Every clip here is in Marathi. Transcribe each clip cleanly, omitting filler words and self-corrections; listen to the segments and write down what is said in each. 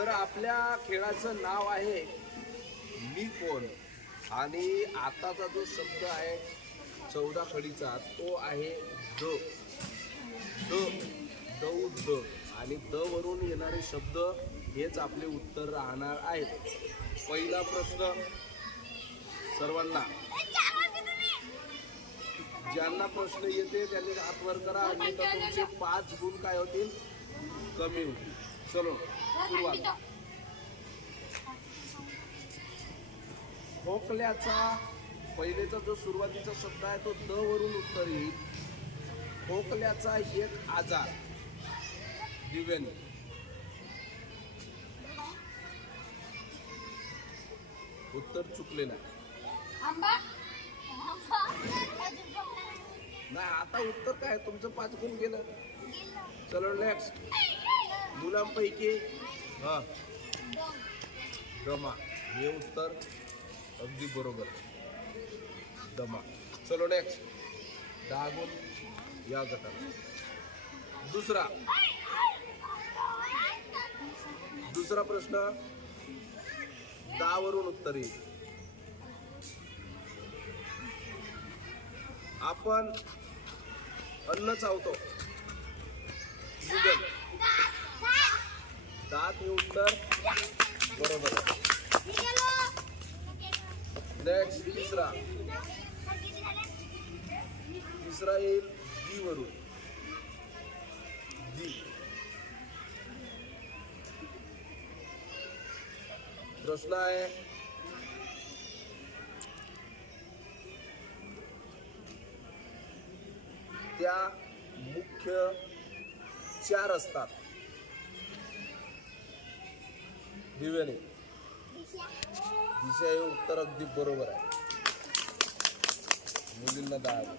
तर आपल्या खेळाचं नाव आहे मी कोण आणि आताचा जो शब्द आहे 14 खडीचा तो आहे द द द आणि द वरून येणारे शब्द हेच आपले उत्तर राहणार आहे. पहिला प्रश्न सर्वांना, ज्यांना प्रश्न येते त्यांनी हात वर करा आणि तुमचे 5 गुण काय होतील, कमी होतील. चलो सुरुवात. खोकल्याचा पहिलेचा जो सुरुवातीचा शब्द आहे तो द वरून उत्तर येईल. खोकल्याचा एक आजार. दिव्याने उत्तर चुकलेलं नाही. आता उत्तर काय, तुमचं 5 गुण गेलं. चलो नेक्स्ट. मुलांपैकी दमा हे उत्तर अगदी बरोबर, दमा. चलो नेक्स्ट. 10 गुण या गटाला. दुसरा प्रश्न 10 वरून उत्तर येईल. आपण अन्न चावतो. गुगल. दात हे उत्तर बरोबर आहे. नेक्स्ट. तिसरा येईल दी वरून. दी. प्रश्न आहे त्या मुख्य 4 असतात. दिव्याने. दिशा हे उत्तर अगदी बरोबर आहे. मुलींना 10.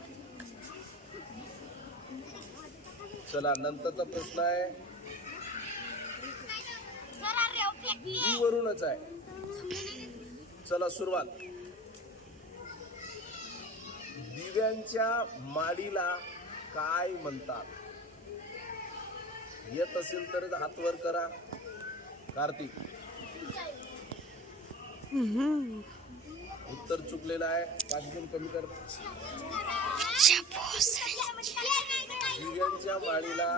चला नंतरचा प्रश्न आहे दी वरूनच आहे. चला सुरुवात. दिव्यांच्या माडीला काय म्हणतात? येत असेल तर हात वर करा. कार्तिक. उत्तर चुकलेलं आहे. 5 गुण कमी कर. दिव्यांच्या माडीला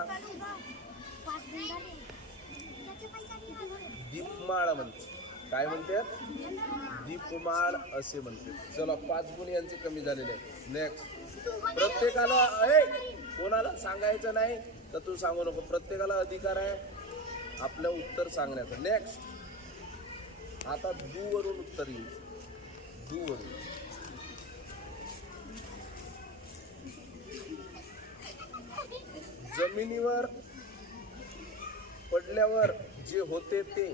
दीपमाळ म्हणते. काय म्हणतात? दीपमाळ असे म्हणते. चला 5 गुण यांचे कमी झालेले आहेत. नेक्स्ट. प्रत्येकाला कोणाला सांगायचं नाही तर तू सांगू नको. प्रत्येकाला अधिकार आहे आपलं उत्तर सांगण्याचा. नेक्स्ट. आता दू वरून उत्तर येईल. दू वरून. जमिनीवर पडल्यावर जे होते ते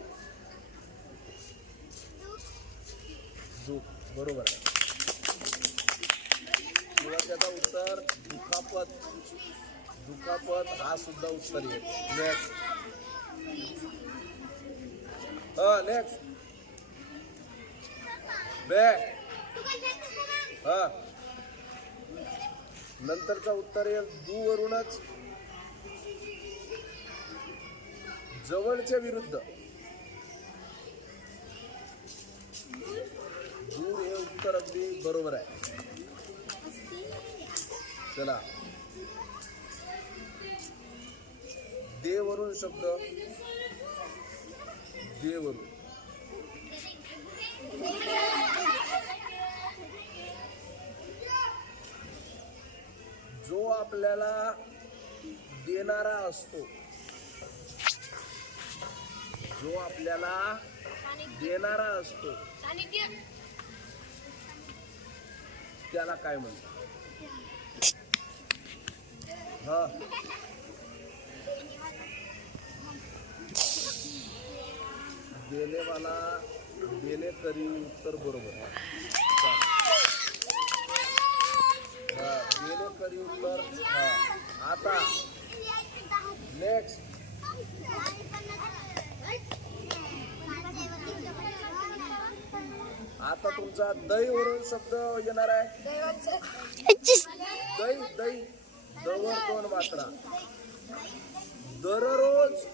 दुःख. बरोबर आहे. किंवा त्याचा उत्तर दुखापत. दुखापत हा सुद्धा उत्तर येईल. नेक्स्ट. नेक्स्ट. नंतरचा उत्तर येईल दू वरूनच. जवळच्या विरुद्ध. दूर हे उत्तर अगदी बरोबर आहे. चला. दे वरून शब्द. दे वरून. जो आपल्याला देणारा असतो. जो आपल्याला देणारा असतो त्याला काय म्हणतात? देणेवाला. देणे करी उत्तर बरोबर आहे. देणे करी उत्तर. आता नेक्स्ट. आता तुमचा दही वरून शब्द येणार आहे. दही. दही. दवर 2 मात्रा. दररोज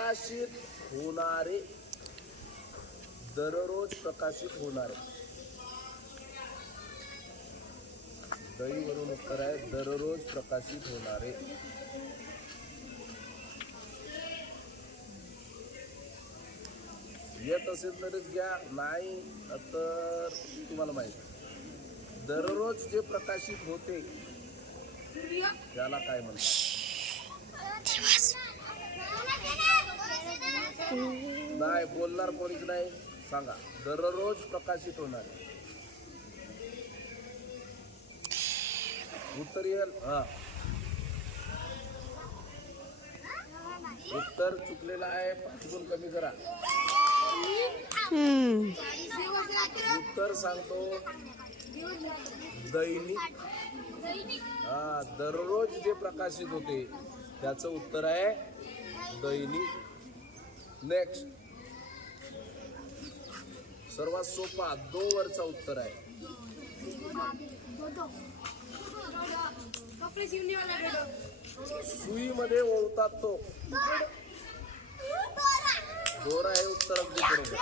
प्रकाशित होणारे, दररोज प्रकाशित होणारे. दही वरून उत्तर आहे दररोज प्रकाशित होणारे. येत असेल तरच घ्या, नाही तर तुम्हाला माहिती. दररोज जे प्रकाशित होते त्याला काय म्हणतात? नाही बोलणार कोणीच नाही. सांगा. दररोज प्रकाशित होणारे. उत्तर येईल. हा, उत्तर चुकलेलं आहे. 5 गुण कमी करा. उत्तर सांगतो दैनिक. हा, दररोज जे प्रकाशित होते त्याचं उत्तर आहे दैनिक. नेक्स्ट, सर्वात सोपा 2 वरचा उत्तर आहे. सुईमध्ये ओवतात तो. दोरा हे उत्तर अगदी बरोबर.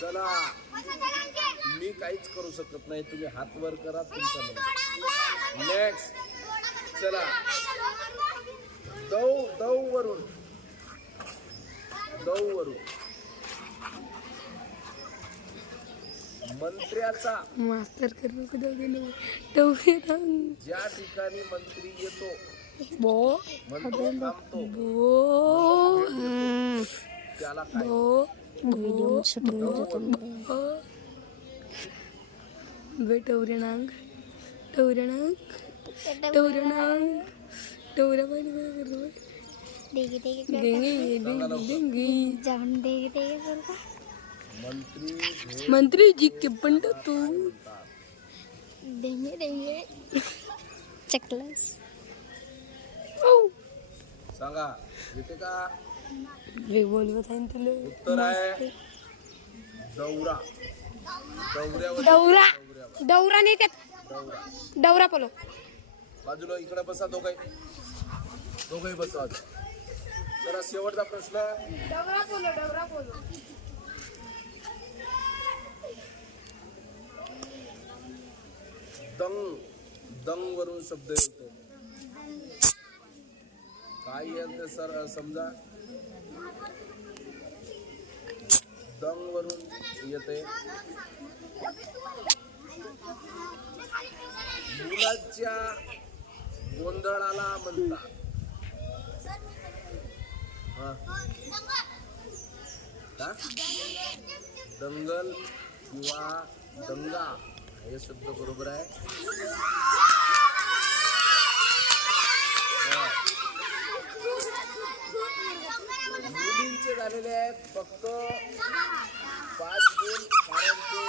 चला, मी काहीच करू शकत नाही. तुम्ही हात वर करा तुमचा नंबर. नेक्स्ट, चला. दौ वरून मंत्र्याचा मास्तर ज्या ठिकाणी मंत्री येतो बो मंत्री थांबतो बो त्याला काय? टवरणांग टवरा पाणी करतो. मंत्री जी के पंड तू देंगे चकलस. सांगा, येते का? बोलवत आहे तुला. उत्तर आहे दौरा. दौरा नाही का? दौरा बोलो. बाजूला इकडे बसा. दोघंही बसा. जरा शेवटचा प्रश्न. डवरा बोलो. दंग वरून शब्द येतो. काय येते सर समजा. दंग वरून येते. मुलाच्या गोंधळाला म्हणतात. दंगल किंवा दंगा हे शब्द बरोबर आहे. मुलींचे झालेले आहेत फक्त 5 गुण, कारण ते